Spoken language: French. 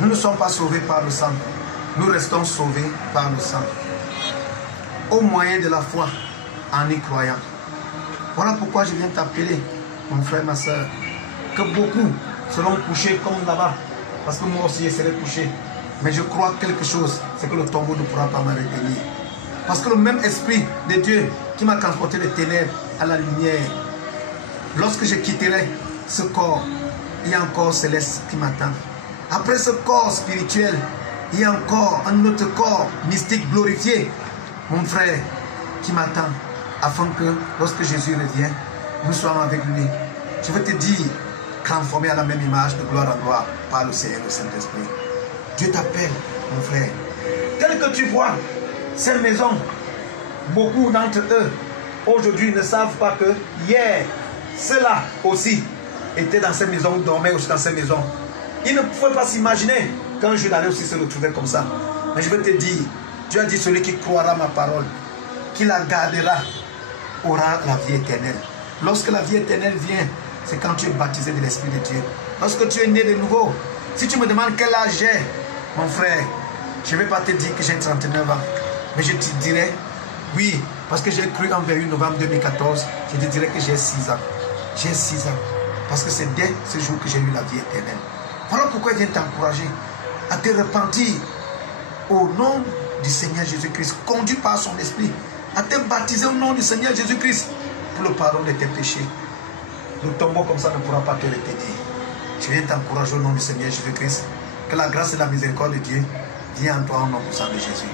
Nous ne sommes pas sauvés par le sang. Nous restons sauvés par le sang. Au moyen de la foi, en y croyant. Voilà pourquoi je viens t'appeler, mon frère, ma soeur, que beaucoup seront couchés comme là-bas. Parce que moi aussi, je serai couché. Mais je crois quelque chose, c'est que le tombeau ne pourra pas me retenir. Parce que le même esprit de Dieu qui m'a transporté des ténèbres à la lumière, lorsque je quitterai ce corps, il y a un corps céleste qui m'attend. Après ce corps spirituel, il y a encore un autre corps mystique glorifié, mon frère, qui m'attend, afin que lorsque Jésus revient, nous soyons avec lui. Je veux te dire, transformé à la même image de gloire en gloire par le Seigneur, le Saint-Esprit. Dieu t'appelle, mon frère. Tel que tu vois, cette maison, beaucoup d'entre eux, aujourd'hui, ne savent pas que hier, ceux-là aussi étaient dans cette maison, dormaient aussi dans cette maison. Ils ne pouvaient pas s'imaginer qu'un jour d'aller aussi se retrouver comme ça. Mais je veux te dire, Dieu a dit, celui qui croira ma parole, qui la gardera, aura la vie éternelle. Lorsque la vie éternelle vient, c'est quand tu es baptisé de l'Esprit de Dieu. Lorsque tu es né de nouveau, si tu me demandes quel âge j'ai, mon frère, je ne vais pas te dire que j'ai 39 ans, mais je te dirai, oui, parce que j'ai cru en 21 novembre 2014, je te dirai que j'ai 6 ans. J'ai 6 ans, parce que c'est dès ce jour que j'ai eu la vie éternelle. Voilà pourquoi il vient t'encourager à te repentir au nom du Seigneur Jésus-Christ, conduit par son esprit, à te baptiser au nom du Seigneur Jésus-Christ pour le pardon de tes péchés. Le tombeau comme ça ne pourra pas te retenir. Je viens t'encourager au nom du Seigneur Jésus-Christ. Que la grâce et la miséricorde de Dieu viennent en toi au nom puissant de Jésus.